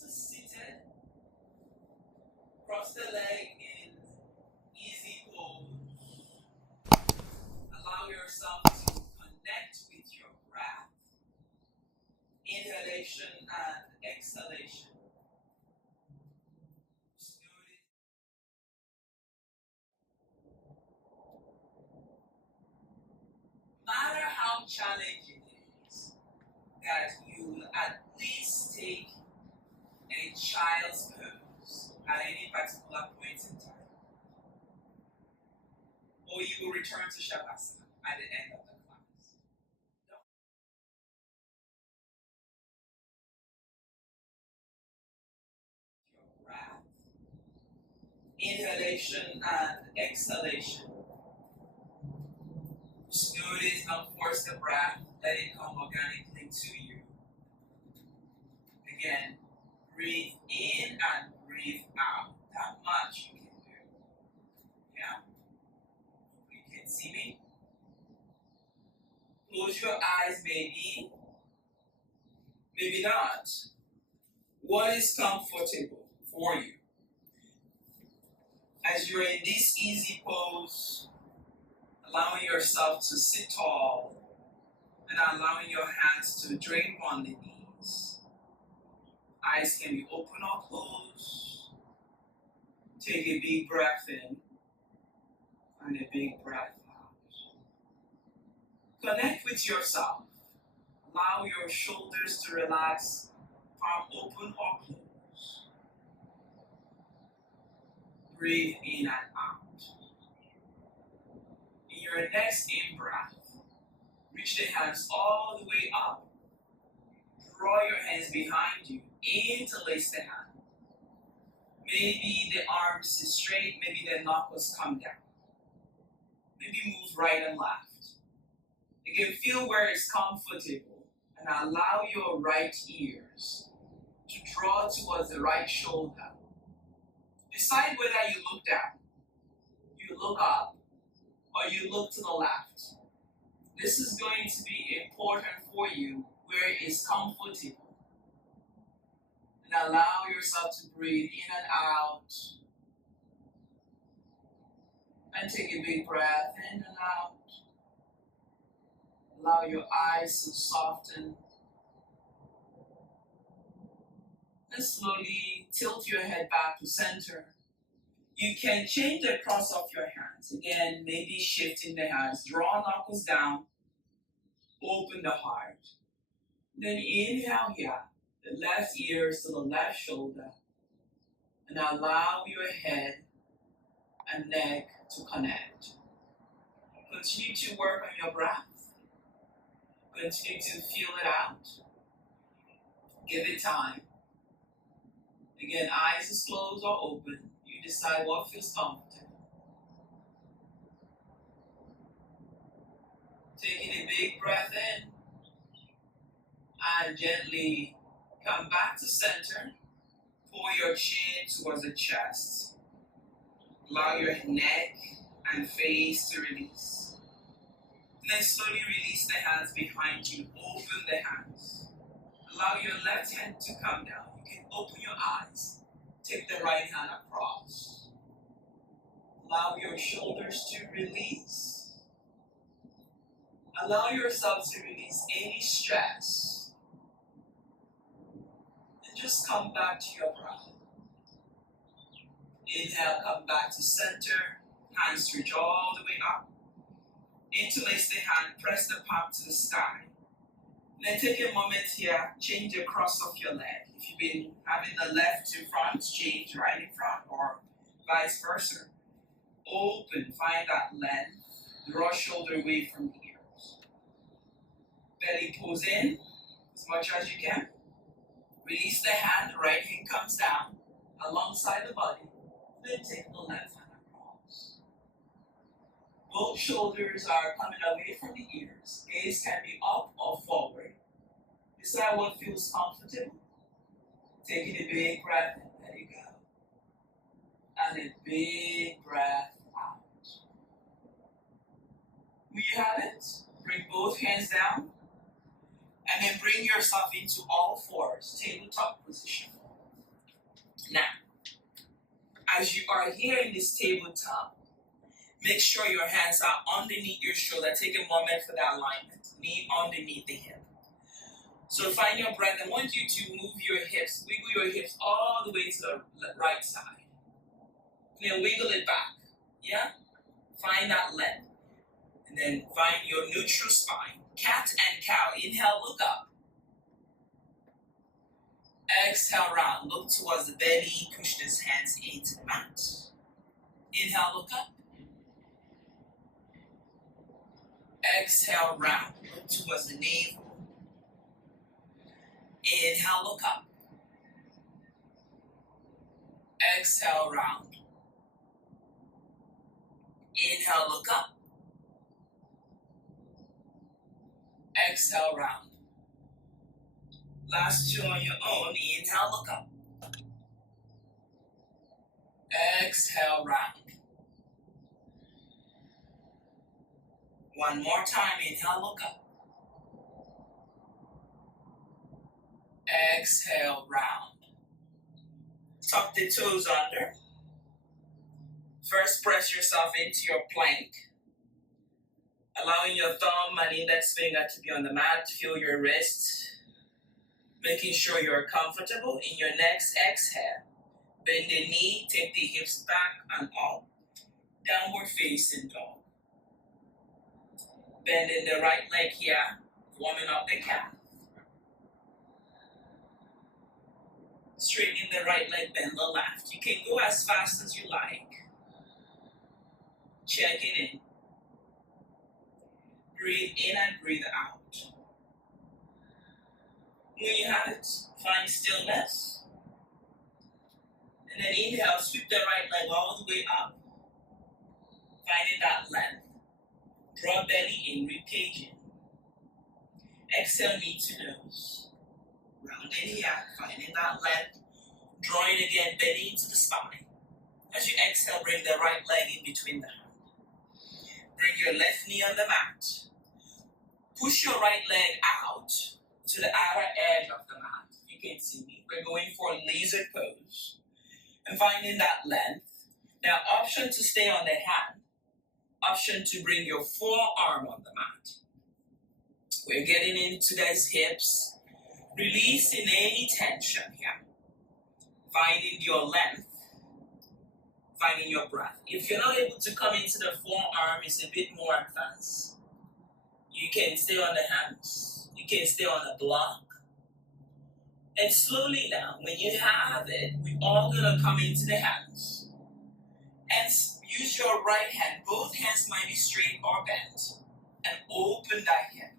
to seated. Cross the leg in easy pose. Allow yourself to connect with your breath. Inhalation and exhalation. Just notice. No matter how challenging it is, that you will at least take a child's pose at any particular point in time. Or you will return to Shavasana at the end of the class. Your breath. Inhalation and exhalation. Just notice, don't force the breath, let it come organically to you. Again, breathe in and breathe out. That much you can do. Yeah? You can see me? Close your eyes, maybe. Maybe not. What is comfortable for you? As you're in this easy pose, allowing yourself to sit tall and allowing your hands to drape on the knees. Eyes can be open or closed. Take a big breath in and a big breath out. Connect with yourself. Allow your shoulders to relax, palm open or closed. Breathe in and out. In your next in-breath, reach the hands all the way up. Draw your hands behind you. Interlace the hand. Maybe the arms is straight, maybe the knuckles come down. Maybe move right and left. You can feel where it's comfortable and allow your right ears to draw towards the right shoulder. Decide whether you look down, you look up, or you look to the left. This is going to be important for you where it's comfortable. And allow yourself to breathe in and out. And take a big breath in and out. Allow your eyes to soften. And slowly tilt your head back to center. You can change the cross of your hands. Again, maybe shifting the hands. Draw knuckles down. Open the heart. Then inhale here. The left ears to the left shoulder. And allow your head and neck to connect. Continue to work on your breath. Continue to feel it out. Give it time. Again, eyes is closed or open. You decide what feels comfortable. Taking a big breath in. And gently come back to center. Pull your chin towards the chest. Allow your neck and face to release. Then slowly release the hands behind you. Open the hands. Allow your left hand to come down. You can open your eyes. Take the right hand across. Allow your shoulders to release. Allow yourself to release any stress. And just come back to your breath. Inhale, come back to center. Hands reach all the way up. Interlace the hand, press the palm to the sky. Then take a moment here, change the cross of your leg. If you've been having the left in front, change right in front, or vice versa. Open, find that length. Draw shoulder away from the ears. Belly pulls in as much as you can. Release the hand, the right hand comes down alongside the body. Then take the left hand across. Both shoulders are coming away from the ears. Gaze can be up or forward. Decide what feels comfortable. Taking a big breath in, there you go. And a big breath out. When you have it, bring both hands down. And then bring yourself into all fours, tabletop position. Now, as you are here in this tabletop, make sure your hands are underneath your shoulder. Take a moment for that alignment. Knee underneath the hip. So find your breath. I want you to move your hips, wiggle your hips all the way to the right side. Then wiggle it back. Yeah? Find that length. And then find your neutral spine. Cat and cow. Inhale, look up. Exhale, round. Look towards the belly. Push these hands into the mat. Inhale, look up. Exhale, round. Look towards the navel. Inhale, look up. Exhale, round. Inhale, look up. Exhale, round. Last two on your own. Inhale, look up. Exhale, round. One more time. Inhale, look up. Exhale, round. Tuck the toes under. First, press yourself into your plank. Allowing your thumb and index finger to be on the mat. Feel your wrist. Making sure you're comfortable. In your next exhale, bend the knee, take the hips back and up. Downward facing dog. Bending the right leg here, warming up the calf. Straighten the right leg, bend the left. You can go as fast as you like. Checking in. Breathe in and breathe out. When you have it, find stillness. And then inhale, sweep the right leg all the way up. Finding that length. Draw belly in, rib cage in. Exhale, knee to nose. Round in here, finding that length. Drawing again, belly into the spine. As you exhale, bring the right leg in between the hands. Bring your left knee on the mat. Push your right leg out to the outer edge of the mat. You can see me. We're going for a lizard pose. And finding that length. Now, option to stay on the hand. Option to bring your forearm on the mat. We're getting into those hips. Releasing any tension here. Finding your length. Finding your breath. If you're not able to come into the forearm, it's a bit more advanced. You can stay on the hands. You can stay on the block. And slowly now, when you have it, we're all going to come into the hands. And use your right hand. Both hands might be straight or bent. And open that hip.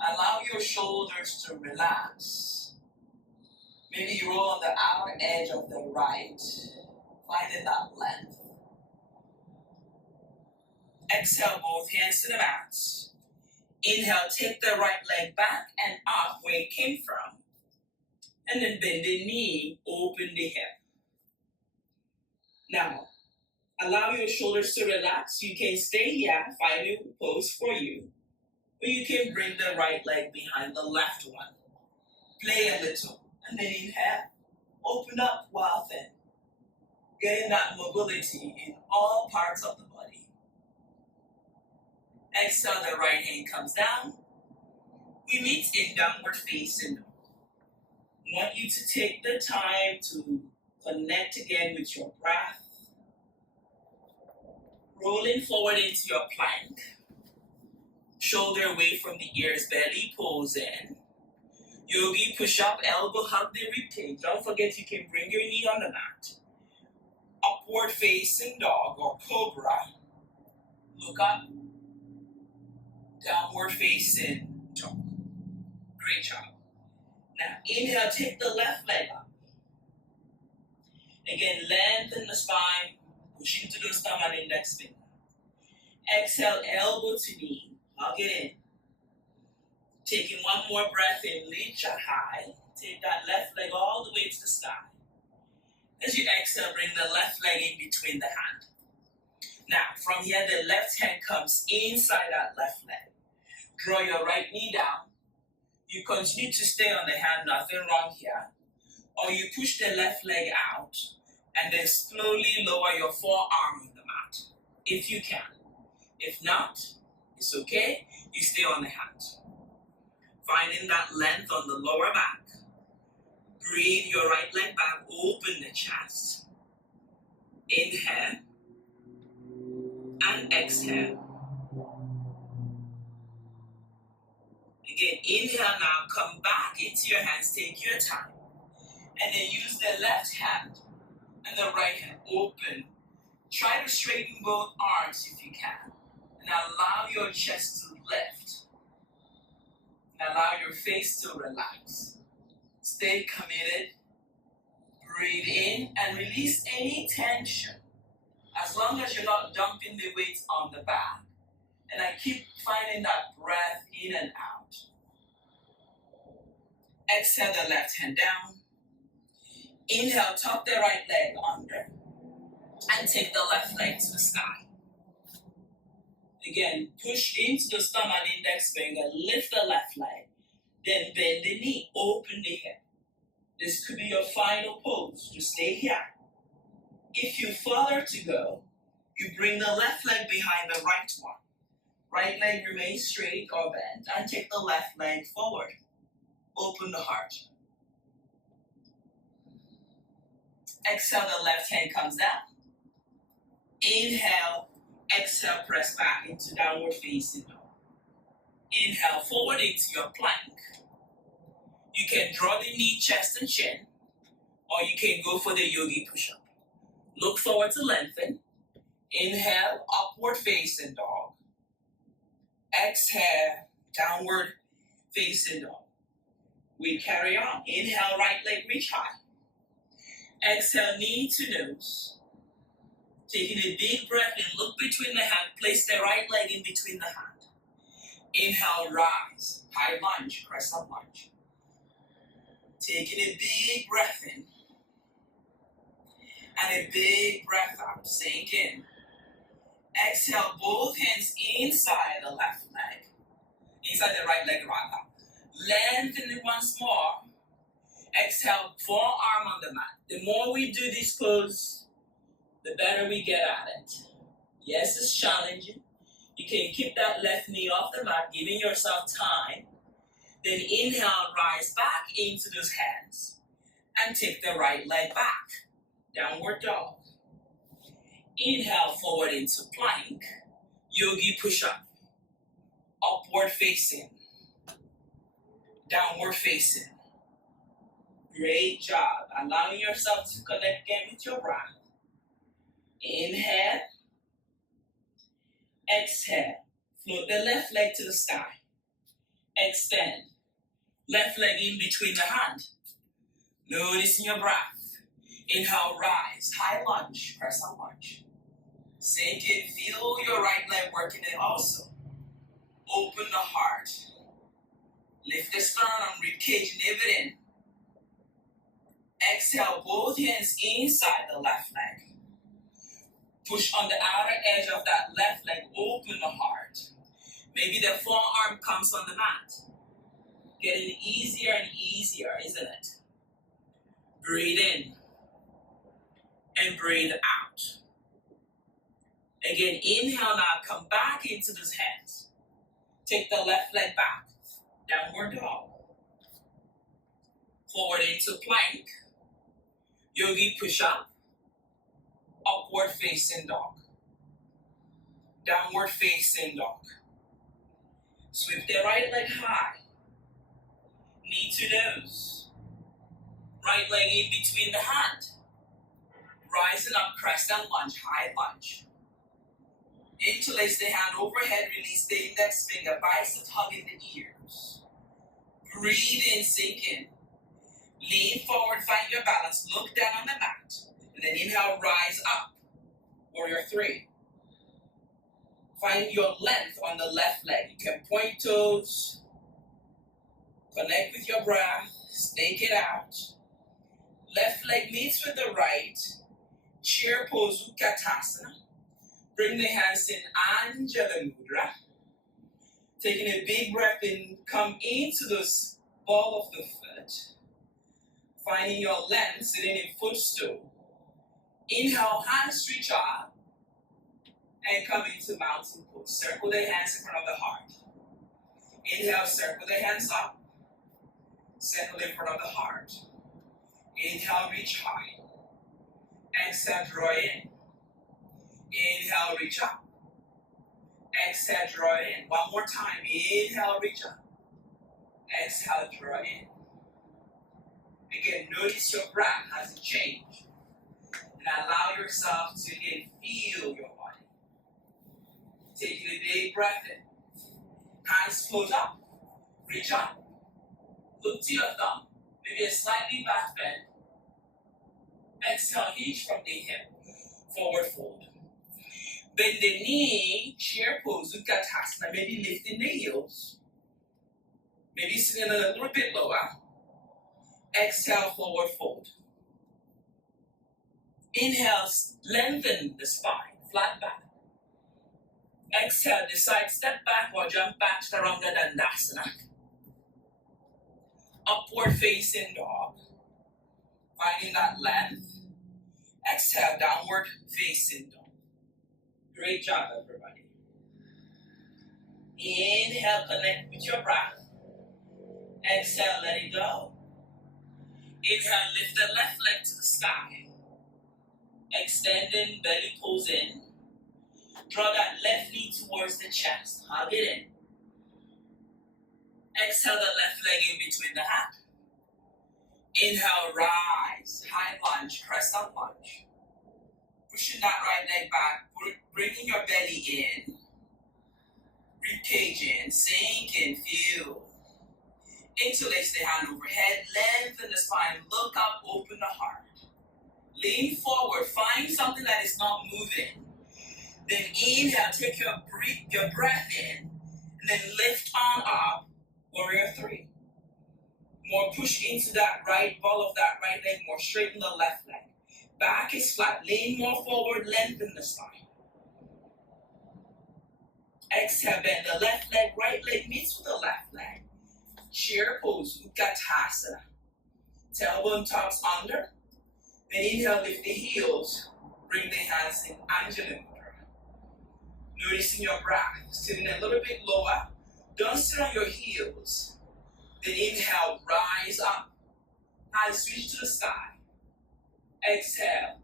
Allow your shoulders to relax. Maybe you roll on the outer edge of the right. Finding that length. Exhale, both hands to the mat. Inhale, take the right leg back and up where it came from. And then bend the knee, open the hip. Now, allow your shoulders to relax. You can stay here, find a pose for you. Or you can bring the right leg behind the left one. Play a little. And then inhale, open up while thin. Getting that mobility in all parts of the body. Exhale, the right hand comes down. We meet in downward facing dog. I want you to take the time to connect again with your breath. Rolling forward into your plank. Shoulder away from the ears, belly pulls in. Yogi push up, elbow hug the ribcage. Don't forget you can bring your knee on the mat. Upward facing dog or cobra. Look up. Downward facing dog. Great job. Now inhale, take the left leg up. Again, lengthen the spine. Push into the thumb and index finger. Exhale, elbow to knee. Hug it in. Taking one more breath in, reach a high. Take that left leg all the way to the sky. As you exhale, bring the left leg in between the hand. Now, from here, the left hand comes inside that left leg. Draw your right knee down. You continue to stay on the hand, nothing wrong here. or you push the left leg out and then slowly lower your forearm on the mat, if you can. If not, it's okay, you stay on the hand. Finding that length on the lower back. Breathe your right leg back, open the chest. Inhale and exhale. Again, inhale now, come back into your hands, take your time. And then use the left hand and the right hand open. Try to straighten both arms if you can. And allow your chest to lift. And allow your face to relax. Stay committed. Breathe in and release any tension. As long as you're not dumping the weight on the back. And I keep finding that breath in and out. Exhale the left hand down. Inhale, tuck the right leg under. And take the left leg to the sky. Again, push into the thumb and index finger, lift the left leg. Then bend the knee, open the hip. This could be your final pose. Just stay here. If you further to go, you bring the left leg behind the right one. Right leg remains straight or bent and take the left leg forward. Open the heart. Exhale, the left hand comes down. Inhale, exhale, press back into downward facing dog. Inhale, forward into your plank. You can draw the knee, chest, and chin, or you can go for the yogi push-up. Look forward to lengthen. Inhale, upward facing dog. Exhale, downward facing dog. We carry on. Inhale, right leg reach high. Exhale, knee to nose. Taking a big breath in, look between the hand, place the right leg in between the hand. Inhale, rise, high lunge, crescent lunge. Taking a big breath in, and a big breath out, sink in. Exhale, both hands inside the left leg, inside the right leg rather. Lengthen it once more. Exhale, forearm on the mat. The more we do this pose, the better we get at it. Yes, it's challenging. You can keep that left knee off the mat, giving yourself time. Then inhale, rise back into those hands. And take the right leg back. Downward dog. Inhale, forward into plank. Yogi push-up. Upward facing. Downward facing. Great job. Allowing yourself to connect again with your breath. Inhale. Exhale. Float the left leg to the sky. Extend. Left leg in between the hand. Noticing your breath. Inhale, rise. High lunge. Crescent lunge. Sink in. Feel your right leg working it also. Open the heart. Lift the sternum, ribcage, nib it in. Exhale, both hands inside the left leg. Push on the outer edge of that left leg, open the heart. Maybe the forearm comes on the mat. Getting easier and easier, isn't it? Breathe in and breathe out. Again, inhale now, come back into those hands. Take the left leg back. Downward dog. Forward into plank. Yogi push-up. Upward facing dog. Downward facing dog. Sweep the right leg high. Knee to nose. Right leg in between the hand. Rising up, crescent lunge, high lunge. Interlace the hand overhead, release the index finger, biceps hugging the ears. Breathe in, sink in. Lean forward, find your balance, look down on the mat. And then inhale, rise up. Warrior 3. Find your length on the left leg. You can point toes. Connect with your breath. Stake it out. Left leg meets with the right. Chair pose, Utkatasana. Bring the hands in Anjali Mudra. Taking a big breath in, come into the ball of the foot. Finding your length, sitting in footstool. Inhale, hands reach up and come into mountain pose. Circle the hands in front of the heart. Inhale, circle the hands up. Circle in front of the heart. Inhale, reach high. Exhale, draw in. Inhale, reach up. Exhale, draw in. One more time. Inhale, reach up. Exhale, draw in. Again, notice your breath as it changes. And allow yourself to again feel your body. Taking a big breath in. Hands float up. Reach up. Look to your thumb. Maybe a slightly back bend. Exhale, hinge from the hip. Forward fold. Bend the knee, chair pose, Utkatasana. Maybe lifting the heels. Maybe sitting a little bit lower. Exhale, forward fold. Inhale, lengthen the spine, flat back. Exhale, decide step back or jump back, Chaturanga Dandasana. Upward facing dog. Finding that length. Exhale, downward facing dog. Great job, everybody. Inhale, connect with your breath. Exhale, let it go. Inhale, lift the left leg to the sky. Extending, belly pulls in. Draw that left knee towards the chest. Hug it in. Exhale the left leg in between the hand. Inhale, rise. High lunge, crescent lunge. Pushing that right leg back. Bringing your belly in. Rib cage in. Sink in. Feel. Interlace the hand overhead. Lengthen the spine. Look up. Open the heart. Lean forward. Find something that is not moving. Then inhale. Take your breath in. And then lift on up. Warrior 3. More push into that right ball of that right leg. More straighten the left leg. Back is flat. Lean more forward. Lengthen the spine. Exhale. Bend the left leg. Right leg meets with the left leg. Chair pose. Utkatasana. Tailbone tucks under. Then inhale. Lift the heels. Bring the hands in. Anjali Mudra. Noticing your breath. Sitting a little bit lower. Don't sit on your heels. Then inhale, rise up. Hands reach to the sky. Exhale,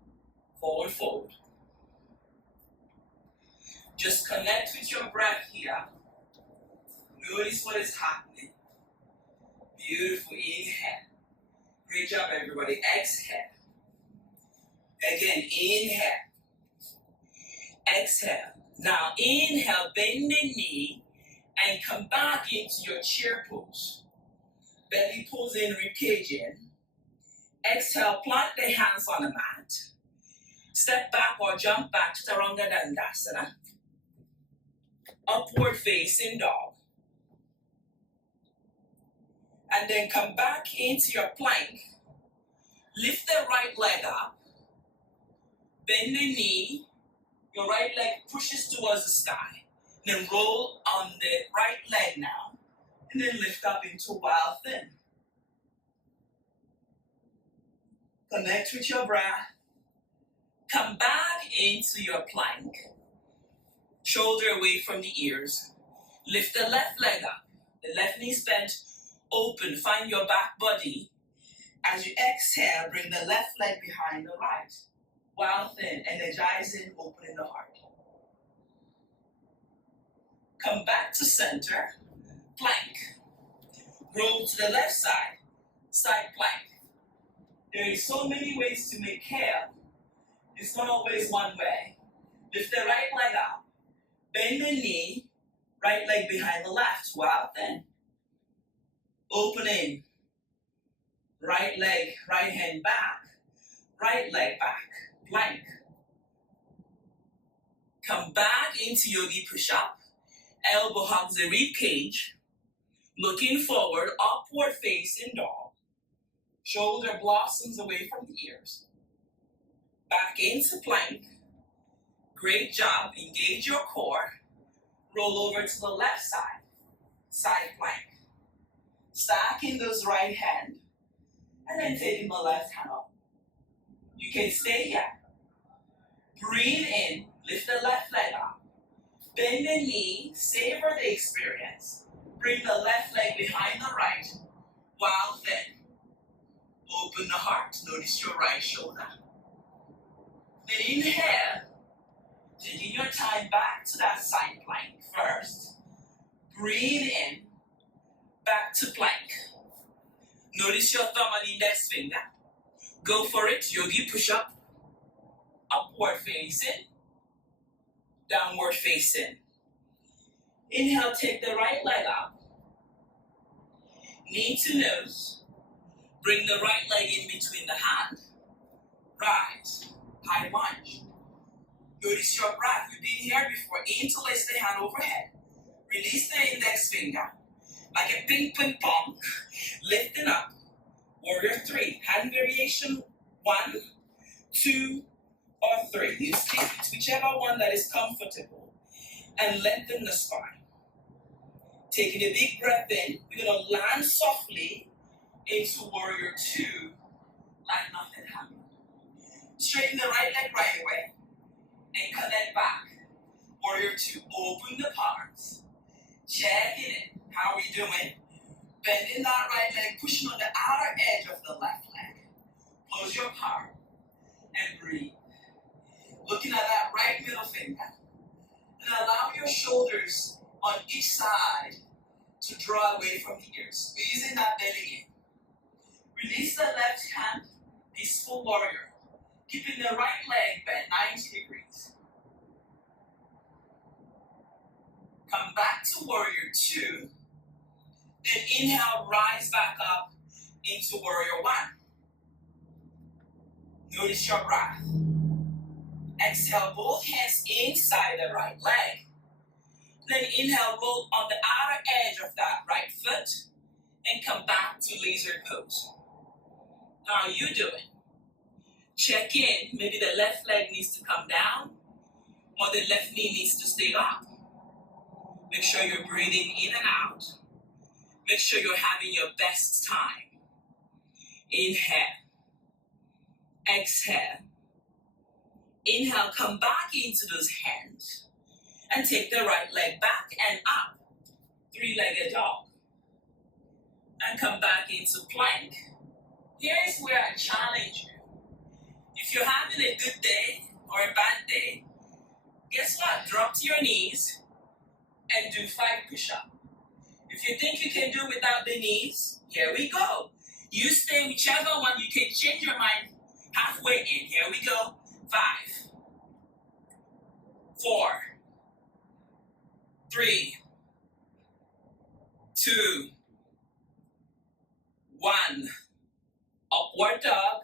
forward fold. Just connect with your breath here. Notice what is happening. Beautiful. Inhale. Great job, everybody. Exhale. Again, inhale. Exhale. Now inhale, bend the knee. And come back into your chair pose. Belly pulls in, rib cage in. Exhale, plant the hands on the mat. Step back or jump back, Chaturanga Dandasana. Upward facing dog. And then come back into your plank. Lift the right leg up. Bend the knee. Your right leg pushes towards the sky. Then roll on the right leg now. And then lift up into wild thin. Connect with your breath. Come back into your plank. Shoulder away from the ears. Lift the left leg up. The left knee is bent. Open. Find your back body. As you exhale, bring the left leg behind the right. Wild thin. Energizing, opening the heart. Come back to center, plank. Roll to the left side, side plank. There is so many ways to make kale. It's not always one way. Lift the right leg up. Bend the knee, right leg behind the left, wild thin. Opening. Right leg, right hand back. Right leg back, plank. Come back into yogi push-up. Elbow hugs the rib cage. Looking forward, upward facing dog. Shoulder blossoms away from the ears. Back into plank. Great job. Engage your core. Roll over to the left side. Side plank. Stacking those right hand. And then taking my left hand up. You can stay here. Breathe in, lift the left leg up. Bend the knee, savor the experience. Bring the left leg behind the right. While then, open the heart. Notice your right shoulder. Then inhale, taking your time back to that side plank first. Breathe in, back to plank. Notice your thumb and index finger. Go for it, yogi push-up. Upward facing, downward facing. Inhale, take the right leg up. Knee to nose. Bring the right leg in between the hand. Rise, high lunge. Notice your breath. You've been here before. Interlace the hand overhead. Release the index finger. Like a ping pong. Lifting up. Warrior 3. Hand variation 1, 2, or 3. You stick whichever one that is comfortable. And lengthen the spine. Taking a big breath in. We're going to land softly into Warrior 2. Like nothing happened. Straighten the right leg right away. And connect back. Warrior 2. Open the palms. Check it in. How are we doing? Bending that right leg, pushing on the outer edge of the left leg. Close your palm and breathe. Looking at that right middle finger. And allow your shoulders on each side to draw away from the ears. Squeezing that belly in. Release the left hand, peaceful warrior. Keeping the right leg bent 90 degrees. Come back to Warrior 2. Then inhale, rise back up into Warrior 1. Notice your breath. Exhale, both hands inside the right leg. Then inhale, roll on the outer edge of that right foot. And come back to lizard pose. How are you doing? Check in. Maybe the left leg needs to come down. Or the left knee needs to stay up. Make sure you're breathing in and out. Make sure you're having your best time. Inhale. Exhale. Inhale, come back into those hands. And take the right leg back and up. 3-legged dog. And come back into plank. Here's where I challenge you. If you're having a good day or a bad day, guess what? Drop to your knees and do 5 push-ups. If you think you can do without the knees, here we go. You stay whichever one. You can change your mind halfway in. Here we go. 5, 4, 3, 2, 1. Upward dog.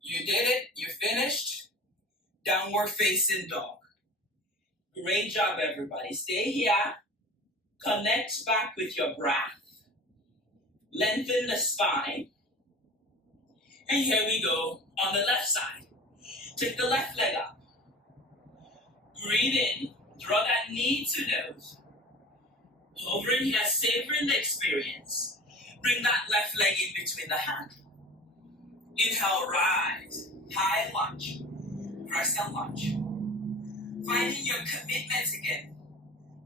You did it. You finished. Downward facing dog. Great job, everybody. Stay here. Connect back with your breath. Lengthen the spine. And here we go on the left side. Take the left leg up. Breathe in. Draw that knee to nose. Over in here, savoring the experience. Bring that left leg in between the hand. Inhale, rise. High lunge. Crescent lunge. Finding your commitment again.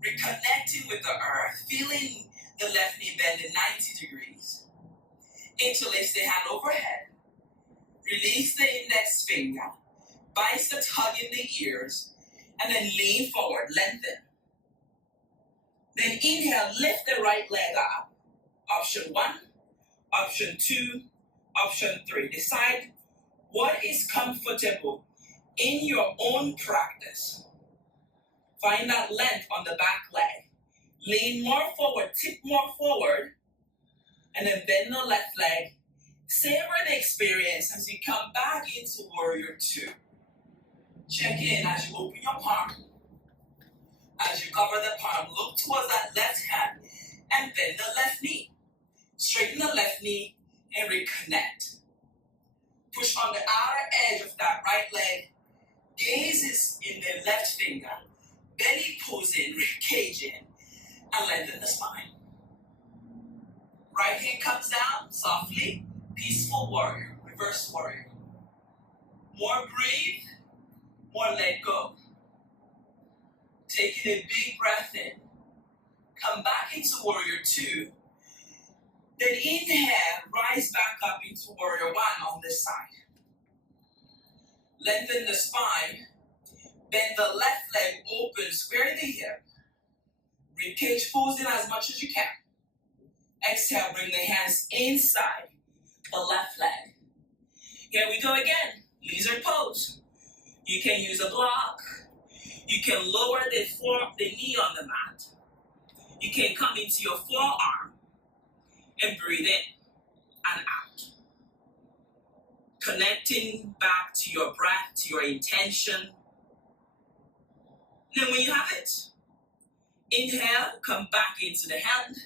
Reconnecting with the earth. Feeling the left knee bending 90 degrees. Interlace the hand overhead. Release the index finger. Bicep hugging the ears. And then lean forward. Lengthen. Then inhale. Lift the right leg up. Option 1. Option 2. Option 3. Decide what is comfortable in your own practice. Find that length on the back leg. Lean more forward, tip more forward, and then bend the left leg. Savor the experience as you come back into Warrior 2. Check in as you open your palm. As you cover the palm, look towards that left hand and bend the left knee. Straighten the left knee and reconnect. Push on the outer edge of that right leg. Gaze is in the left finger. Belly pulls in, ribcage in, and lengthen the spine. Right hand comes down softly. Peaceful warrior, reverse warrior. More breathe, more let go. Taking a big breath in. Come back into warrior 2. Then inhale, rise back up into warrior 1 on this side. Lengthen the spine. Bend the left leg open, square the hip. Ribcage pulls in as much as you can. Exhale, bring the hands inside the left leg. Here we go again. Lizard pose. You can use a block. You can lower the knee on the mat. You can come into your forearm and breathe in and out. Connecting back to your breath, to your intention. Then when you have it, inhale, come back into the hand.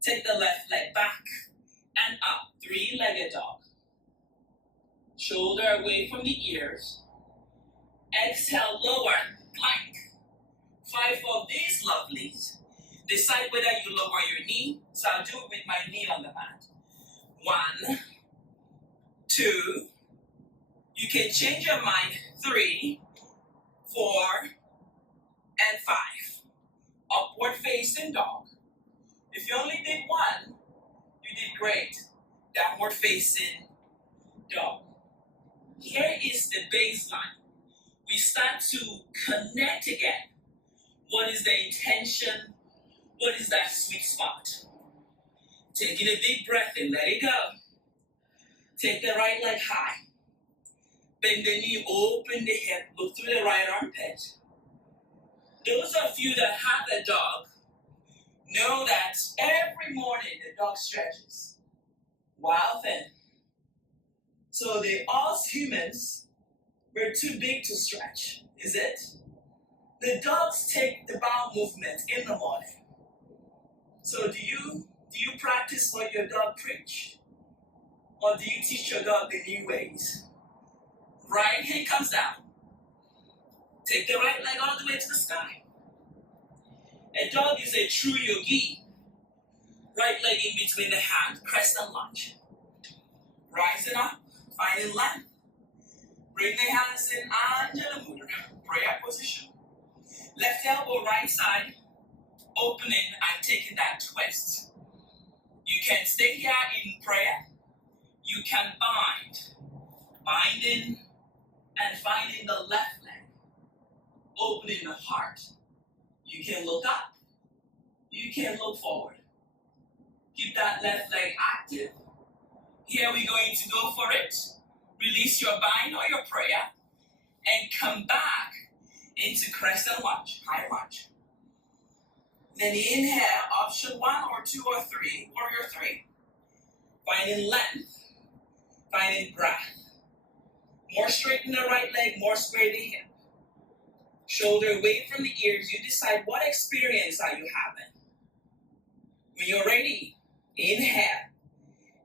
Take the left leg back and up. 3-legged dog. Shoulder away from the ears. Exhale, lower, plank. 5 of these lovelies. Decide whether you lower your knee. So I'll do it with my knee on the mat. 1, 2. You can change your mind. 3, 4, and 5. Upward facing dog. If you only did 1, you did great. Downward facing dog. Here is the baseline. We start to connect again. What is the intention? What is that sweet spot? Taking a deep breath in, let it go. Take the right leg high. Bend the knee, open the hip, look through the right armpit. Those of you that have a dog know that every morning the dog stretches. While thin. So us humans, we're too big to stretch, is it? The dogs take the bowel movement in the morning. So do you practice what your dog preach? Or do you teach your dog the new ways? Right hand comes down. Take the right leg all the way to the sky. A dog is a true yogi. Right leg in between the hand, crescent lunge. Rising up, finding length. Bring the hands in Anjali Mudra, prayer position. Left elbow, right side, opening and taking that twist. You can stay here in prayer. You can bind. Binding and finding the left leg. Opening the heart. You can look up. You can look forward. Keep that left leg active. Here we're going to go for it. Release your bind or your prayer and come back into crescent lunge, high lunge. Then inhale, option 1 or 2 or 3, warrior 3. Finding length, finding breath. More straighten the right leg, more square the hip. Shoulder away from the ears. You decide what experience are you having. When you're ready, inhale.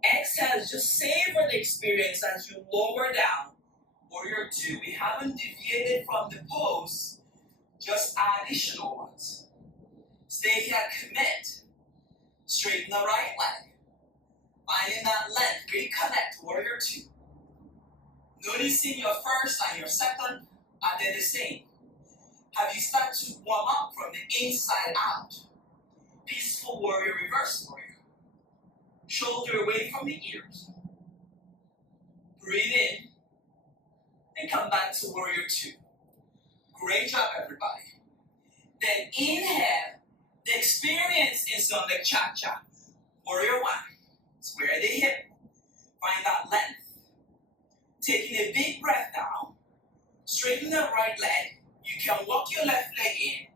Exhale, just savor the experience as you lower down. Warrior 2, we haven't deviated from the pose, just additional ones. Stay here, commit. Straighten the right leg. Finding that length, reconnect, warrior 2. Noticing your first and your second, are they the same? Have you started to warm up from the inside out? Peaceful warrior, reverse warrior. Shoulder away from the ears. Breathe in and come back to warrior 2. Great job, everybody. Then inhale. The experience is on the cha-cha. Warrior 1. Square the hip. Find that length. Taking a big breath now. Straighten the right leg. You can walk your left leg in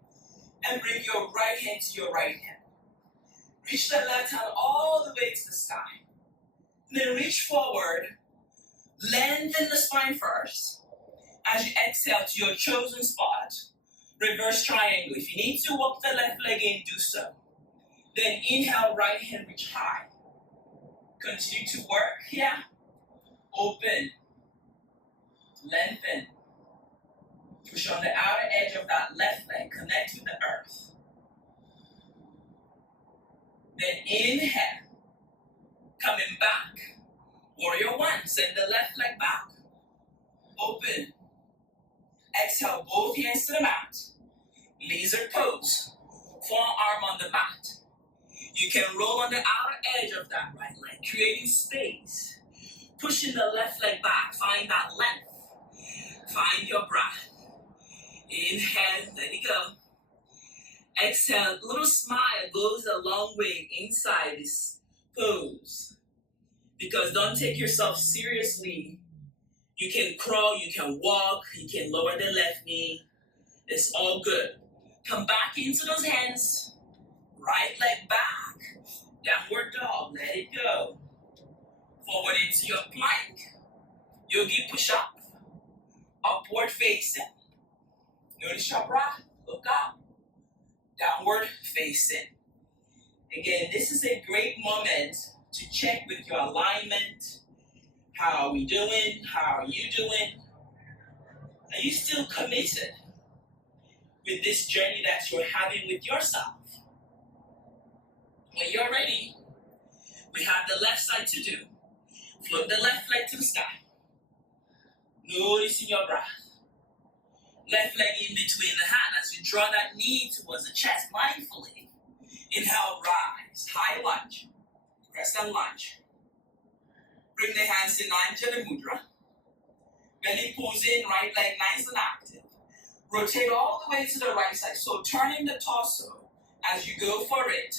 and bring your right hand to your right hand. Reach the left hand all the way to the sky. Then reach forward. Lengthen the spine first. As you exhale to your chosen spot, reverse triangle. If you need to walk the left leg in, do so. Then inhale, right hand reach high. Continue to work here. Open. Lengthen. Push on the outer edge of that left leg. Connect with the earth. Then inhale. Coming back. Warrior one, send the left leg back. Open. Exhale, both hands to the mat. Lizard pose. Forearm on the mat. You can roll on the outer edge of that right leg, creating space. Pushing the left leg back, find that length. Find your breath. Inhale, let it go. Exhale, a little smile goes a long way inside this pose. Because don't take yourself seriously. You can crawl, you can walk, you can lower the left knee. It's all good. Come back into those hands. Right leg back. Downward dog, let it go. Forward into your plank. Yogi push-up. Upward facing. Notice your breath. Look up. Downward facing. Again, this is a great moment to check with your alignment. How are we doing? How are you doing? Are you still committed with this journey that you're having with yourself? When you're ready, we have the left side to do. Float the left leg to the sky. Noticing your breath. Left leg in between the hand as you draw that knee towards the chest mindfully. Inhale, rise, high lunge, crescent lunge. Bring the hands in Anjali Mudra. Belly pulls in, right leg nice and active. Rotate all the way to the right side. So turning the torso as you go for it.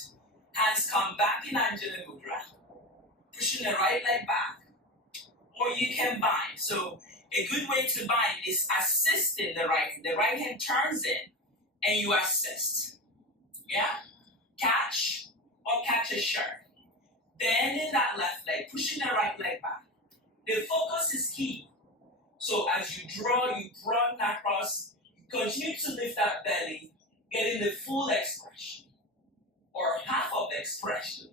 Hands come back in Anjali Mudra. Pushing the right leg back. Or you can bind. So a good way to bind is assisting the right hand. The right hand turns in and you assist. Yeah? Catch or catch a shirt. Bending that left leg, pushing the right leg back. The focus is key. So as you draw, you broaden across, you continue to lift that belly, getting the full expression or half of the expression.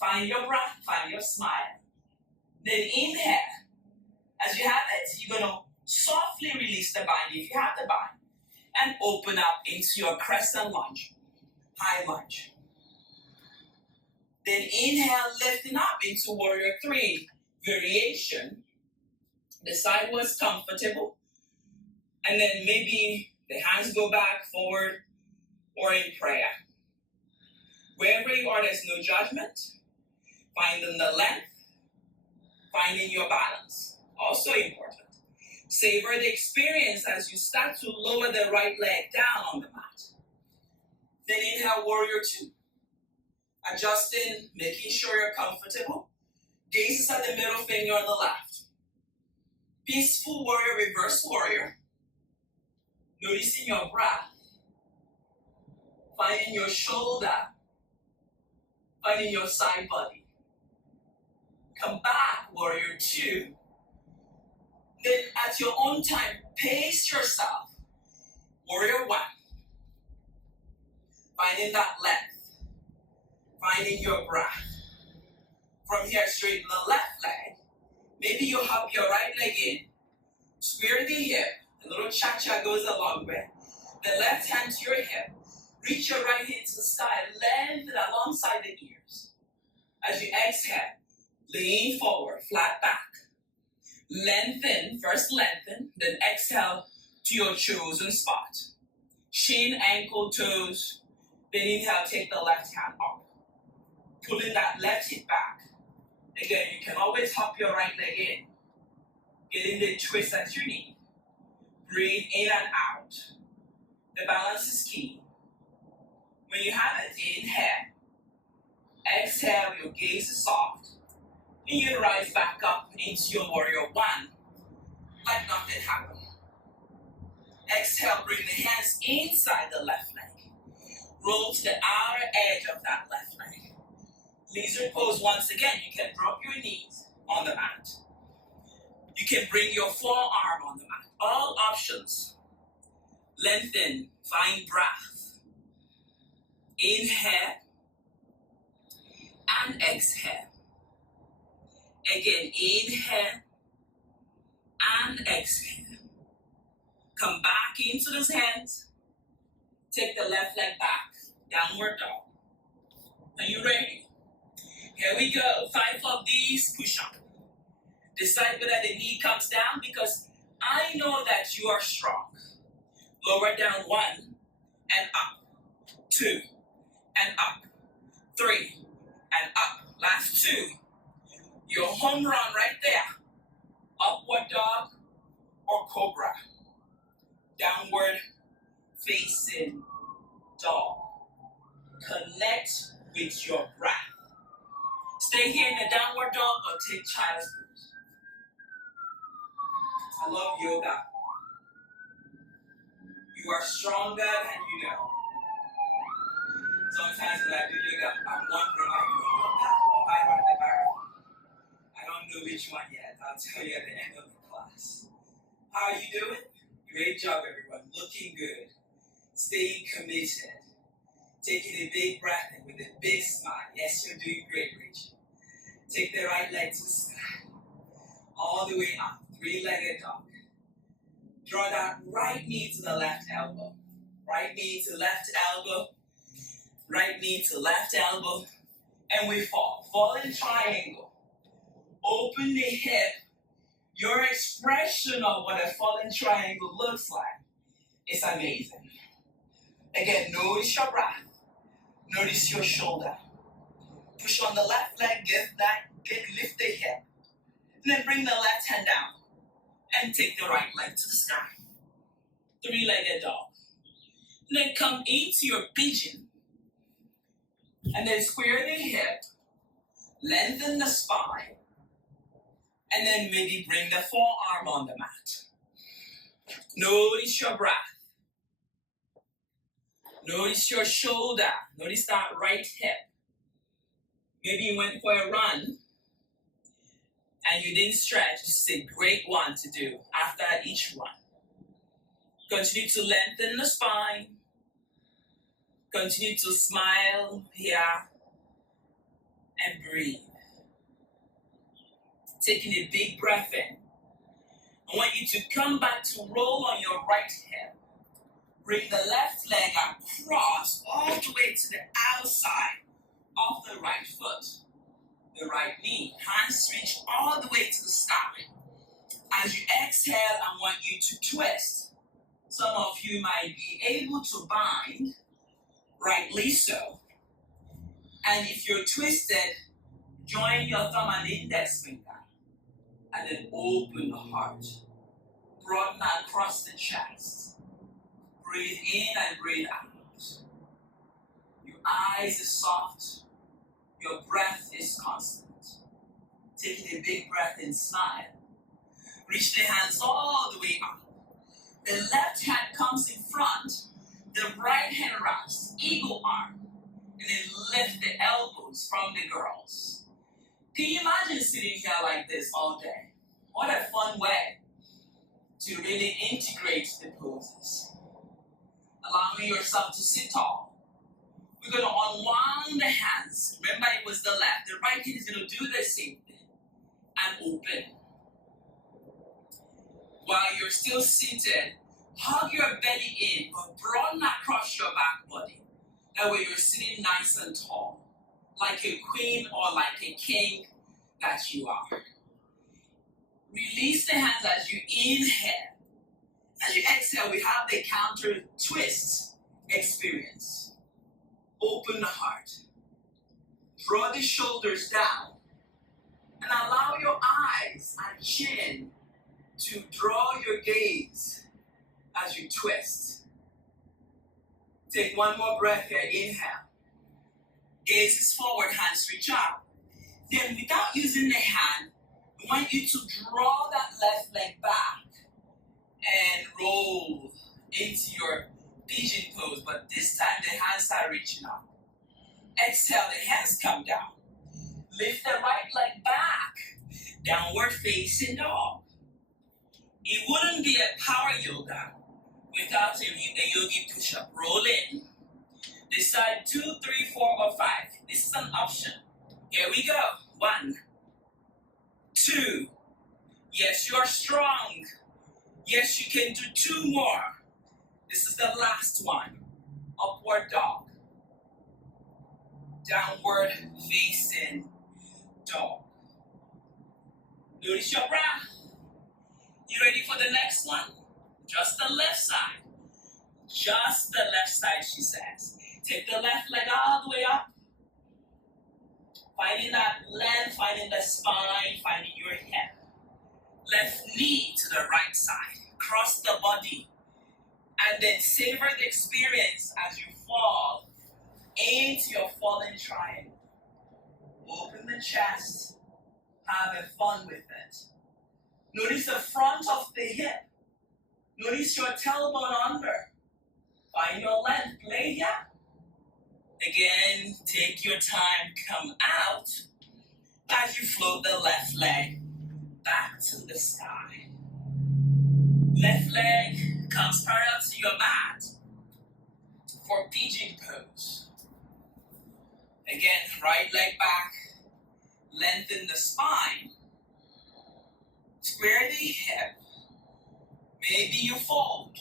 Find your breath, find your smile. Then inhale. As you have it, you're going to softly release the bind if you have the bind and open up into your crescent lunge, high lunge. Then inhale, lifting up into warrior three, variation. Decide what's comfortable. And then maybe the hands go back, forward, or in prayer. Wherever you are, there's no judgment. Finding the length, finding your balance. Also important. Savor the experience as you start to lower the right leg down on the mat. Then inhale, warrior two. Adjusting, making sure you're comfortable. Gaze is at the middle finger on the left. Peaceful warrior, reverse warrior. Noticing your breath. Finding your shoulder. Finding your side body. Come back, warrior two. Then at your own time, pace yourself. Warrior one. Finding that length. Finding your breath. From here, straighten the left leg. Maybe you hop your right leg in. Square the hip. A little cha-cha goes a long way. The left hand to your hip. Reach your right hand to the sky. Lengthen alongside the ears. As you exhale, lean forward, flat back. Lengthen, first lengthen, then exhale to your chosen spot. Shin, ankle, toes. Then inhale, take the left hand up. Pulling that left hip back. Again, you can always hop your right leg in. Getting the twist that you need. Breathe in and out. The balance is key. When you have it, inhale. Exhale, your gaze is soft. And you rise back up into your warrior one. Like nothing happened. Exhale, bring the hands inside the left leg. Roll to the outer edge of that left leg. Lizard pose once again. You can drop your knees on the mat. You can bring your forearm on the mat. All options. Lengthen. Find breath. Inhale. And exhale. Again, inhale. And exhale. Come back into those hands. Take the left leg back. Downward dog. Are you ready? Here we go. 5 of these push-up. Decide whether the knee comes down because I know that you are strong. Lower down 1 and up, 2 and up, 3 and up. Last 2. Your home run right there. Upward dog or cobra. Downward facing dog. Connect with your breath. Stay here in the downward dog or take child's pose. I love yoga. You are stronger than you know. Sometimes when I do yoga, I'm wondering, are you doing yoga or I run the marathon? I don't know which one yet. I'll tell you at the end of the class. How are you doing? Great job, everyone. Looking good. Staying committed. Taking a big breath in with a big smile. Yes, you're doing great, Rachel. Take the right leg to the sky. All the way up. 3-legged dog. Draw that right knee to the left elbow. Right knee to left elbow. Right knee to left elbow. And we fall. Fall in triangle. Open the hip. Your expression of what a falling triangle looks like is amazing. Again, notice your breath. Notice your shoulder. Push on the left leg, lift the hip. And then bring the left hand down. And take the right leg to the sky. 3-legged dog. And then come into your pigeon. And then square the hip. Lengthen the spine. And then maybe bring the forearm on the mat. Notice your breath. Notice your shoulder. Notice that right hip. Maybe you went for a run and you didn't stretch. This is a great one to do after each run. Continue to lengthen the spine. Continue to smile here and breathe. Taking a big breath in. I want you to come back to roll on your right hip. Bring the left leg across all the way to the outside of the right foot. The right knee. Hands reach all the way to the sky. As you exhale, I want you to twist. Some of you might be able to bind, rightly so. And if you're twisted, join your thumb and index finger. And then open the heart. Broaden across the chest. Breathe in and breathe out. Your eyes are soft. Your breath is constant. Taking a big breath and smile. Reach the hands all the way up. The left hand comes in front. The right hand rests. Eagle arm. And then lift the elbows from the girls. Can you imagine sitting here like this all day? What a fun way to really integrate the poses. Allowing yourself to sit tall. We're going to unwind the hands. Remember, it was the left. The right hand is going to do the same thing. And open. While you're still seated, hug your belly in, but broaden across your back body. That way you're sitting nice and tall. Like a queen or like a king that you are. Release the hands as you inhale. As you exhale, we have the counter twist experience. Open the heart. Draw the shoulders down. And allow your eyes and chin to draw your gaze as you twist. Take one more breath here. Inhale. Gaze is forward, hands reach up. Then without using the hand, I want you to draw that left leg back and roll into your pigeon pose, but this time the hands are reaching up. Exhale, the hands come down. Lift the right leg back, downward facing dog. It wouldn't be a power yoga without a yogi push-up. Roll in. Decide 2, 3, 4, or 5. This is an option. Here we go. 1, 2. Yes, you are strong. Yes, you can do 2 more. This is the last one. Upward dog. Downward facing dog. Notice your breath. You ready for the next one? Just the left side. Just the left side, she says. Take the left leg all the way up. Finding that length, finding the spine, finding your hip. Left knee to the right side. Cross the body. And then savor the experience as you fall into your fallen triangle. Open the chest. Have fun with it. Notice the front of the hip. Notice your tailbone under. Find your length. Play here. Again, take your time. Come out as you float the left leg back to the sky. Left leg comes parallel to your mat for pigeon pose. Again, right leg back. Lengthen the spine. Square the hip. Maybe you fold.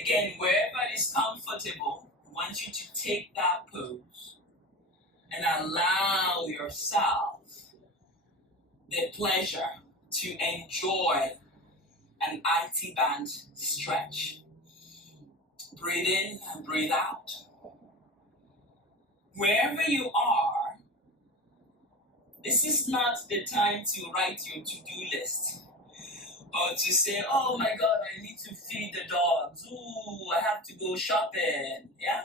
Again, wherever it is comfortable, I want you to take that pose and allow yourself the pleasure to enjoy an IT band stretch. Breathe in and breathe out. Wherever you are, this is not the time to write your to-do list or to say, oh my God, I need to feed the dogs. Ooh, I have to go shopping. Yeah?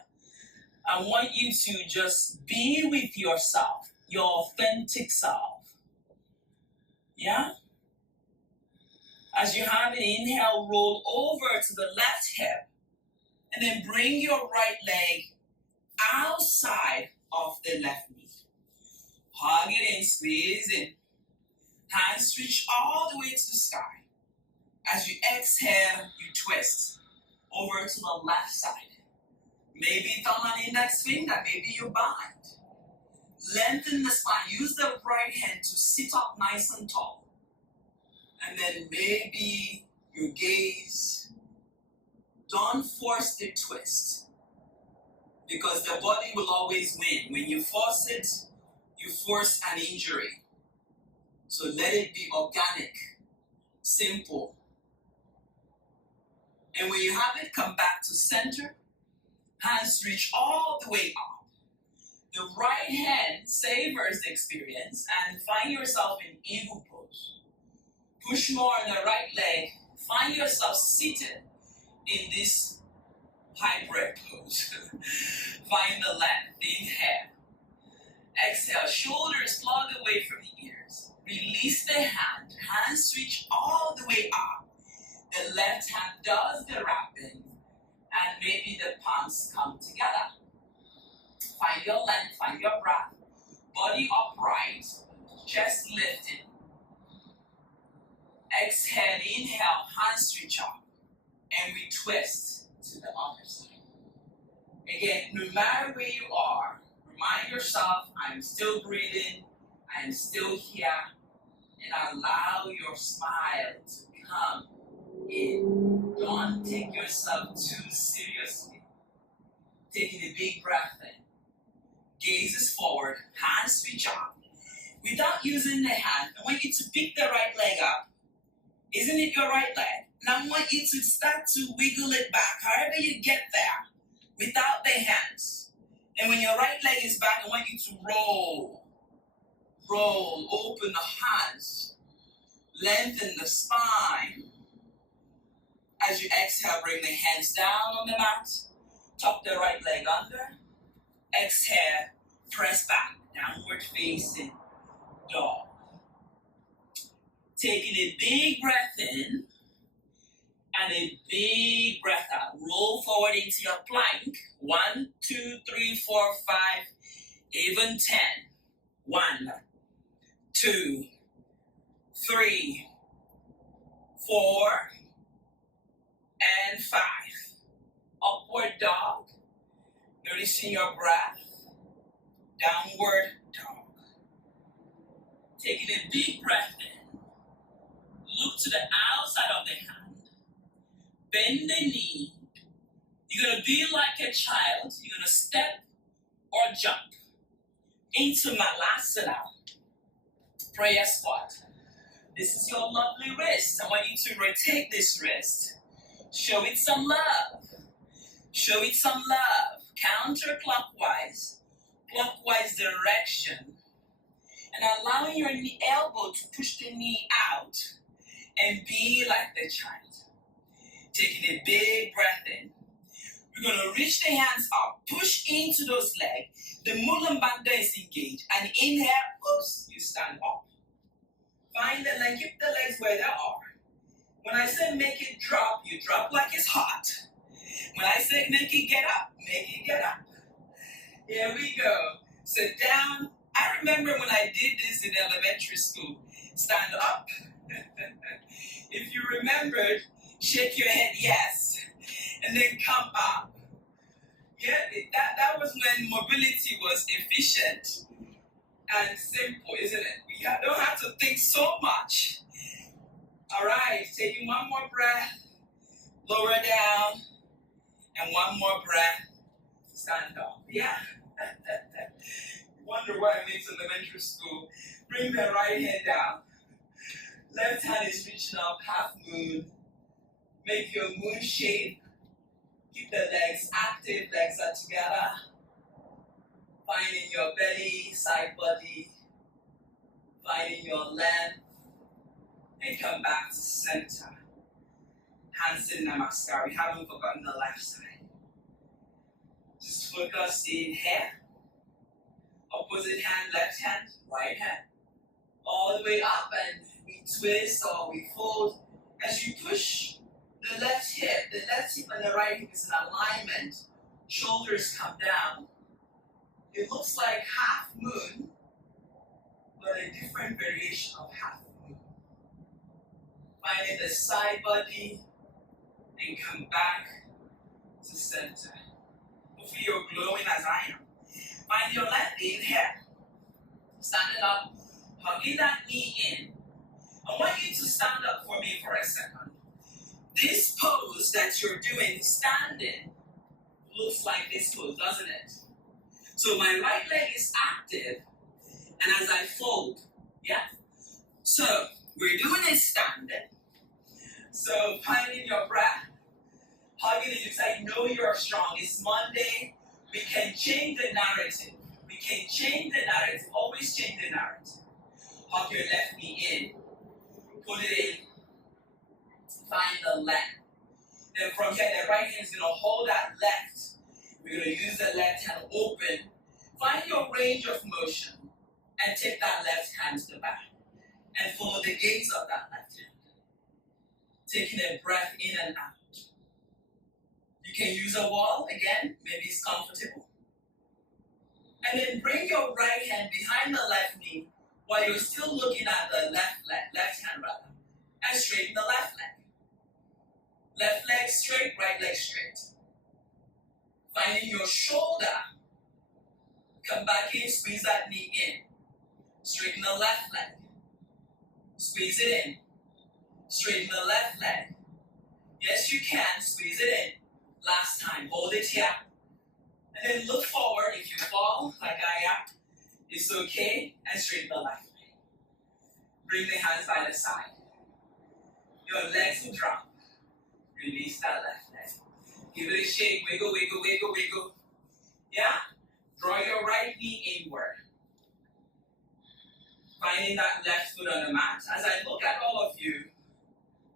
I want you to just be with yourself, your authentic self. Yeah? As you have an inhale, roll over to the left hip and then bring your right leg outside of the left knee. Hug it in, squeeze in. Hands reach all the way to the sky. As you exhale, you twist over to the left side. Maybe thumb and index finger, maybe you bind. Lengthen the spine. Use the right hand to sit up nice and tall. And then maybe your gaze. Don't force the twist, because the body will always win. When you force it, you force an injury. So let it be organic, simple. And when you have it, come back to center. Hands reach all the way up. The right hand savors the experience and find yourself in eagle pose. Push more on the right leg. Find yourself seated in this hybrid pose. Find the length. Inhale. Exhale. Shoulders plug away from the ears. Release the hand. Hands reach all the way up. The left hand does the wrapping. And maybe the palms come together. Find your length. Find your breath. Body upright. Chest lifted. Exhale. Inhale. Hands reach up. And we twist to the other side. Again, no matter where you are, remind yourself, I'm still breathing, I'm still here, and allow your smile to come in. Don't take yourself too seriously. Taking a big breath in. Gazes forward, hands reach up. Without using the hand, I want you to pick the right leg up. Isn't it your right leg? And I want you to start to wiggle it back, however you get there, without the hands. And when your right leg is back, I want you to roll, open the hands, lengthen the spine. As you exhale, bring the hands down on the mat, tuck the right leg under, exhale, press back, downward facing dog. Taking a big breath in, and a big breath out. Roll forward into your plank. 1, 2, 3, 4, 5, even 10. 1, 2, 3, 4, and 5. Upward dog. Noticing your breath. Downward dog. Taking a big breath in. Look to the outside of the hand. Bend the knee. You're going to be like a child. You're going to step or jump into Malasana, prayer squat. This is your lovely wrist. I want you to rotate this wrist. Show it some love. Show it some love. Counterclockwise, clockwise direction. And allowing your elbow to push the knee out and be like the child. Taking a big breath in. We're going to reach the hands up, push into those legs. The Mula Bandha is engaged. And inhale, oops, you stand up. Find the leg, keep the legs where they are. When I say make it drop, you drop like it's hot. When I say make it get up, make it get up. Here we go. Sit down. I remember when I did this in elementary school. Stand up. If you remembered, shake your head yes. And then come up. Yeah, that was when mobility was efficient and simple, isn't it? We don't have to think so much. All right, taking one more breath. Lower down. And one more breath. Stand up. Yeah. Wonder why I made elementary school. Bring the right hand down. Left hand is reaching up, half moon. Make your moon shape. Keep the legs active, legs are together. Finding your belly, side body. Finding your length. And come back to center. Hands in Namaste. We haven't forgotten the left side. Just focus in here. Opposite hand, left hand, right hand. All the way up, and we twist or we fold. As you push the left hip and the right hip is in alignment. Shoulders come down. It looks like half moon, but a different variation of half moon. Finding the side body and come back to center. Hopefully you're glowing as I am. Find your left inhale. Standing up, hugging that knee in. I want you to stand up for me for a second. This pose that you're doing, standing, looks like this pose, doesn't it? So my right leg is active, and as I fold, yeah? So we're doing it standing. So finding your breath, hugging it, because I know you're strong. It's Monday. We can change the narrative. We can change the narrative. Always change the narrative. Hug your left knee in. Put it in. Find the left. Then from here, the right hand is going to hold that left. We're going to use the left hand open. Find your range of motion and take that left hand to the back. And follow the gaze of that left hand. Taking a breath in and out. You can use a wall again, maybe it's comfortable. And then bring your right hand behind the left knee while you're still looking at the left hand rather, and straighten the left leg. Left leg straight, right leg straight. Finding your shoulder. Come back in, squeeze that knee in. Straighten the left leg. Squeeze it in. Straighten the left leg. Yes, you can. Squeeze it in. Last time. Hold it here. And then look forward. If you fall, like I am, it's okay. And straighten the left leg. Bring the hands by the side. Your legs will drop. Release that left leg. Give it a shake. Wiggle, wiggle, wiggle, wiggle. Yeah? Draw your right knee inward. Finding that left foot on the mat. As I look at all of you,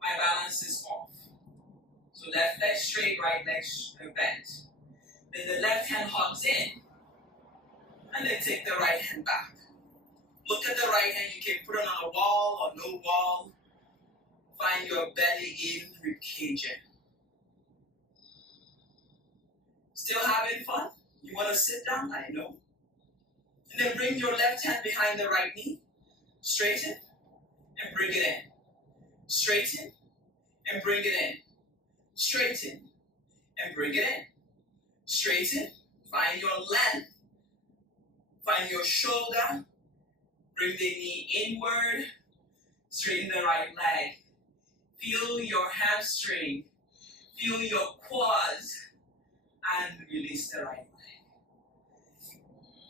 my balance is off. So left leg straight, right leg bent. Then the left hand hugs in. And then take the right hand back. Look at the right hand. You can put it on a wall or no wall. Find your belly in with Pigeon. Still having fun? You want to sit down? I know. And then bring your left hand behind the right knee. Straighten and bring it in. Straighten and bring it in. Straighten and bring it in. Straighten. Find your length. Find your shoulder. Bring the knee inward. Straighten the right leg. Feel your hamstring. Feel your quads. And release the right leg.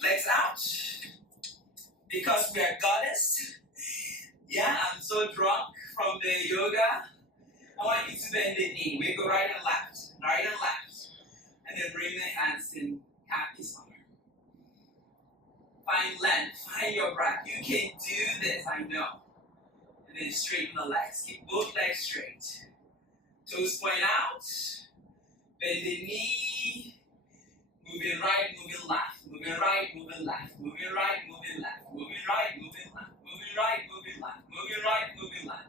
Legs out. Because we are goddess. Yeah, I'm so drunk from the yoga. I want you to bend the knee. We go right and left. And then bring the hands in happy summer. Find length, find your breath. You can do this, I know. And then straighten the legs. Keep both legs straight. Toes point out. Bend the knee. Moving right, moving left. Moving right, moving left. Moving right, moving left. Moving right, moving left. Moving right, moving left. Moving right, moving left.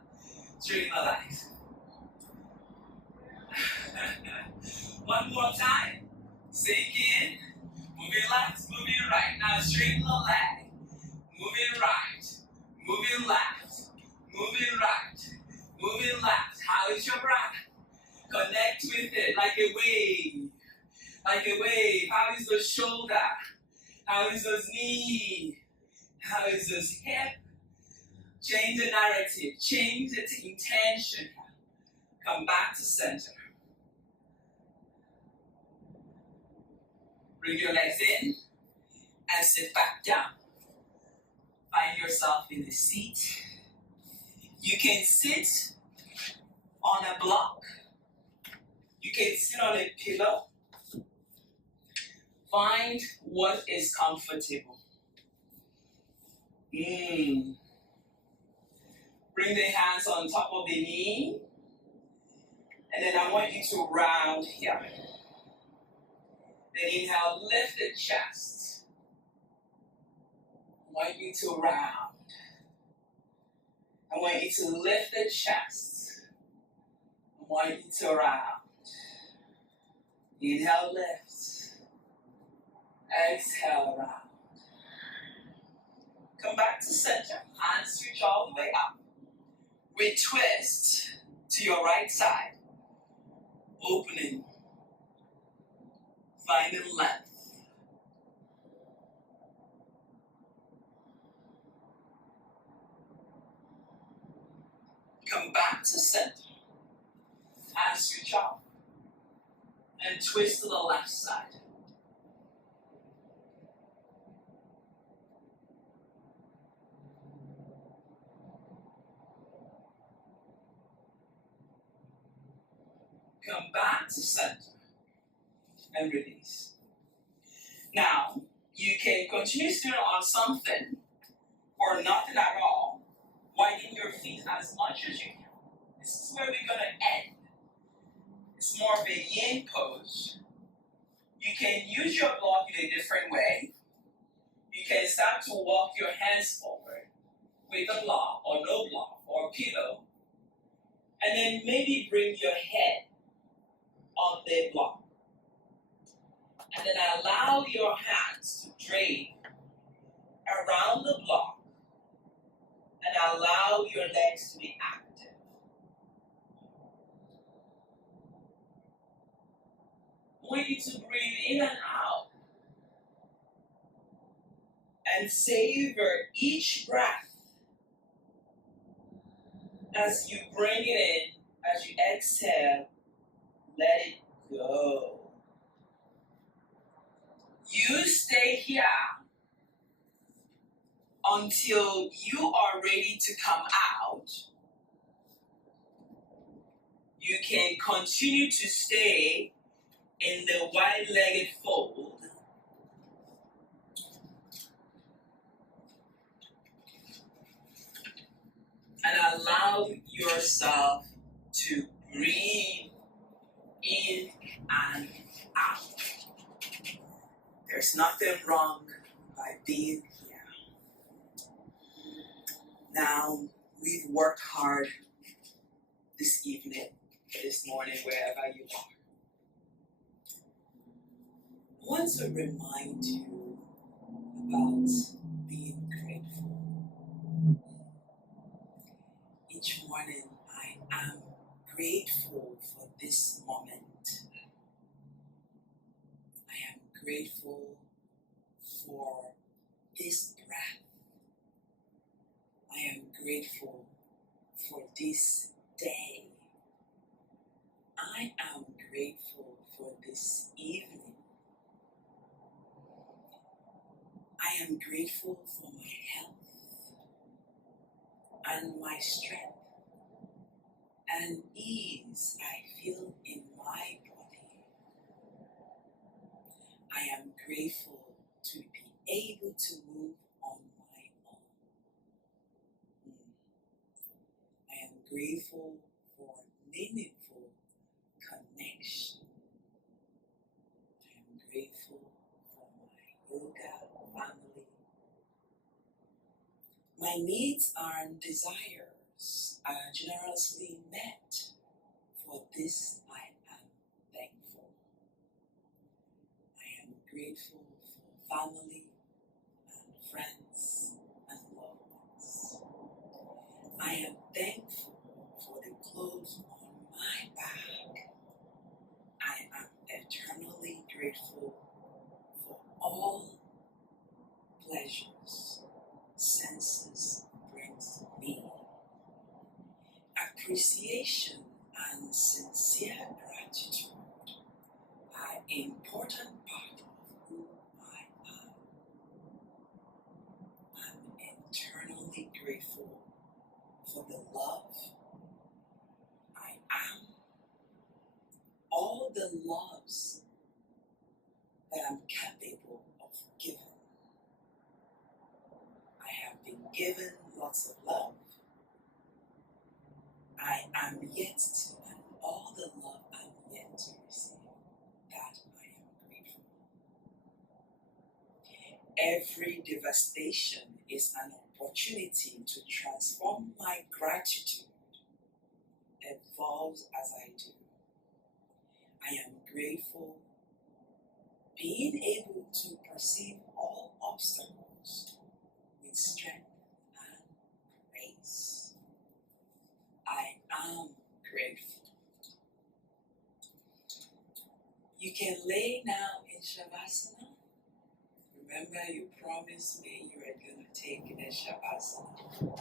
Straighten the legs. One more time. Sink in. Moving left, moving right. Now straighten the leg. Moving right. Moving left. Moving right. Moving left. How is your breath? Connect with it like a wave. Like a wave. How is the shoulder? How is the knee? How is this hip? Change the narrative. Change the intention. Come back to center. Bring your legs in and sit back down. Find yourself in the seat. You can sit on a block. You can sit on a pillow. Find what is comfortable. Bring the hands on top of the knee. And then I want you to round here. Then inhale, lift the chest. I want you to round. I want you to lift the chest. I want you to round. Inhale, lift. Exhale, round. Come back to center. Hands reach all the way up. We twist to your right side. Opening. Finding length. Come back to center. Hands reach up. And twist to the left side. Come back to center. And release. Now, you can continue sitting on something or nothing at all, widen your feet as much as you can. This is where we're going to end. It's more of a yin pose. You can use your block in a different way. You can start to walk your hands forward with a block or no block or pillow. And then maybe bring your head on the block. And then allow your hands to drape around the block and allow your legs to be active. I want you to breathe in and out and savor each breath as you bring it in, as you exhale, let it go. You stay here until you are ready to come out. You can continue to stay in the wide-legged fold. And allow yourself to breathe in and out. There's nothing wrong by being here. Now, we've worked hard this evening, this morning, wherever you are. I want to remind you about being grateful. Each morning, I am grateful for this moment. I am grateful for this breath. I am grateful for this day. I am grateful for this evening. I am grateful for my health. and my strength and ease I feel in my body. I am grateful to be able to move on my own. I am grateful for meaningful connection. I am grateful for my yoga family. My needs and desires are generously met. For this I am thankful. I am grateful for family and friends and loved ones. I am thankful for the clothes on my back. I am eternally grateful for all pleasures senses brings me. Appreciation and sincere gratitude are an important part of who I am. I'm eternally grateful for the love I am, all the loves that I'm capable of giving. I have been given lots of love. I am yet to, and all the love I'm yet to receive, that I am grateful. Every devastation is an opportunity to transform my gratitude. Evolves as I do. I am grateful being able to perceive all obstacles with strength and grace. I am grateful. You can lay now in Shavasana. Remember, you promised me you were going to take the Shavasana.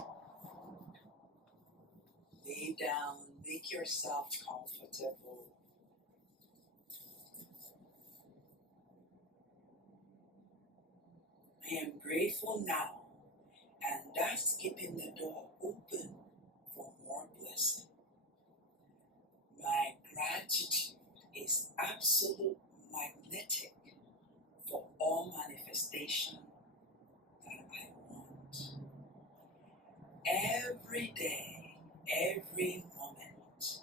Lay down, make yourself comfortable. I am grateful now, and that's keeping the door open for more blessing. My gratitude is absolute magnetic for all manifestation that I want. Every day, every moment,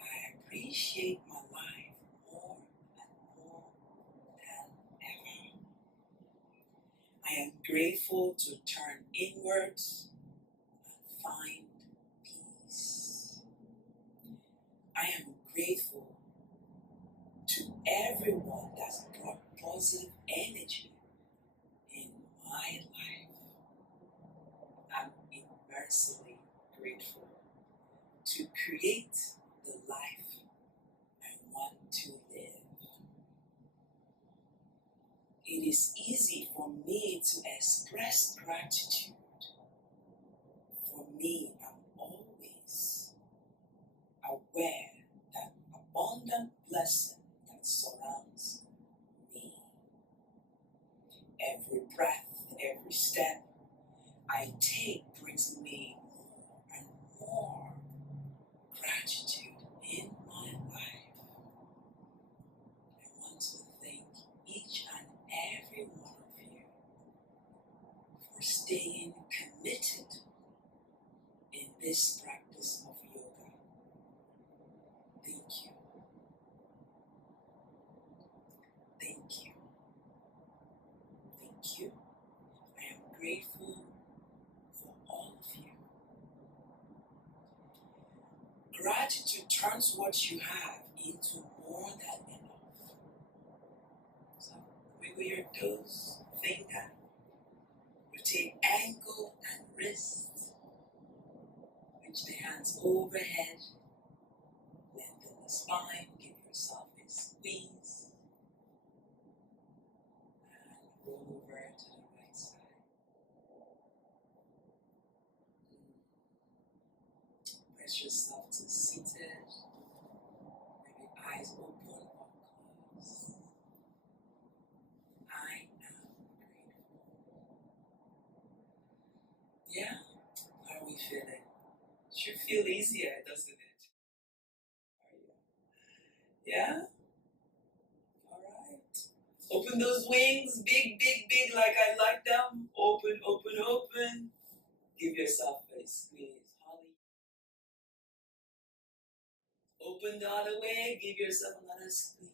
I appreciate my life more and more than ever. I am grateful to turn inwards and find peace. I am grateful to everyone that's brought positive energy in my life. I'm immensely grateful to create the life I want to live. It is easy for me to express gratitude. For me, I'm always aware that abundant blessing that surrounds me. Every breath, every step I take brings me more and more gratitude in my life. I want to thank each and every one of you for staying committed in this practice of yoga. Thank you. Thank you. Thank you. I am grateful for all of you. Gratitude turns what you have into more than enough. So wiggle your toes, finger, rotate ankle and wrist. Reach the hands overhead. Lengthen the spine. Give yourself a squeeze. And roll over to the right side. Press yourself to seated. Maybe eyes open or closed. I am grateful. Yeah? How are we feeling? feel easier, doesn't it? Yeah? Alright. Open those wings, big, big, big, like I like them. Open, open, open. Give yourself a squeeze. Holly. Open the other way, give yourself another squeeze.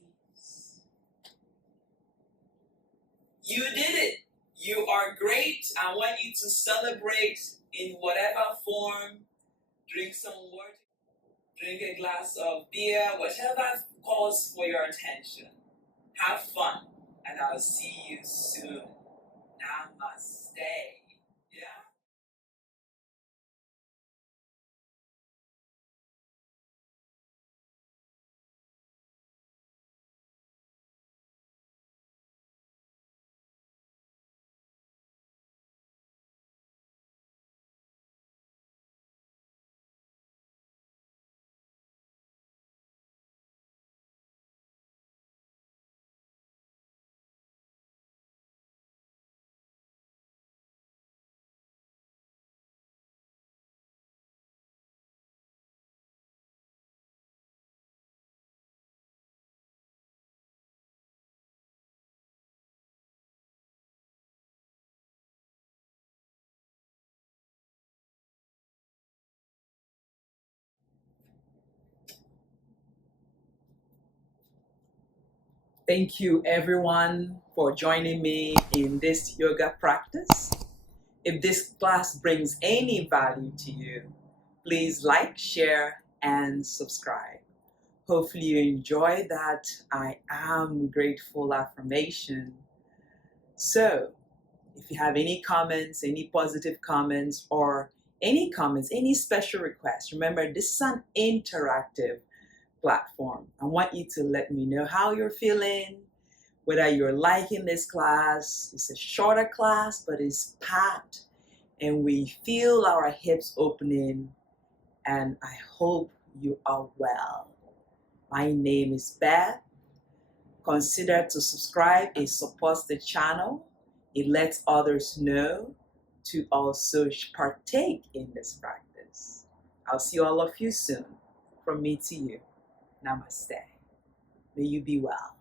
You did it. You are great. I want you to celebrate in whatever form. Drink some water, drink a glass of beer, whatever calls for your attention. Have fun, and I'll see you soon. Namaste. Yeah? Thank you, everyone, for joining me in this yoga practice. If this class brings any value to you, please like, share, and subscribe. Hopefully, you enjoy that I am grateful affirmation. So, if you have any comments, any positive comments, or any comments, any special requests, remember this is an interactive platform. I want you to let me know how you're feeling, whether you're liking this class. It's a shorter class, but it's packed, and we feel our hips opening, and I hope you are well. My name is Beth. Consider to subscribe. It supports the channel. It lets others know to also partake in this practice. I'll see all of you soon. From me to you. Namaste. May you be well.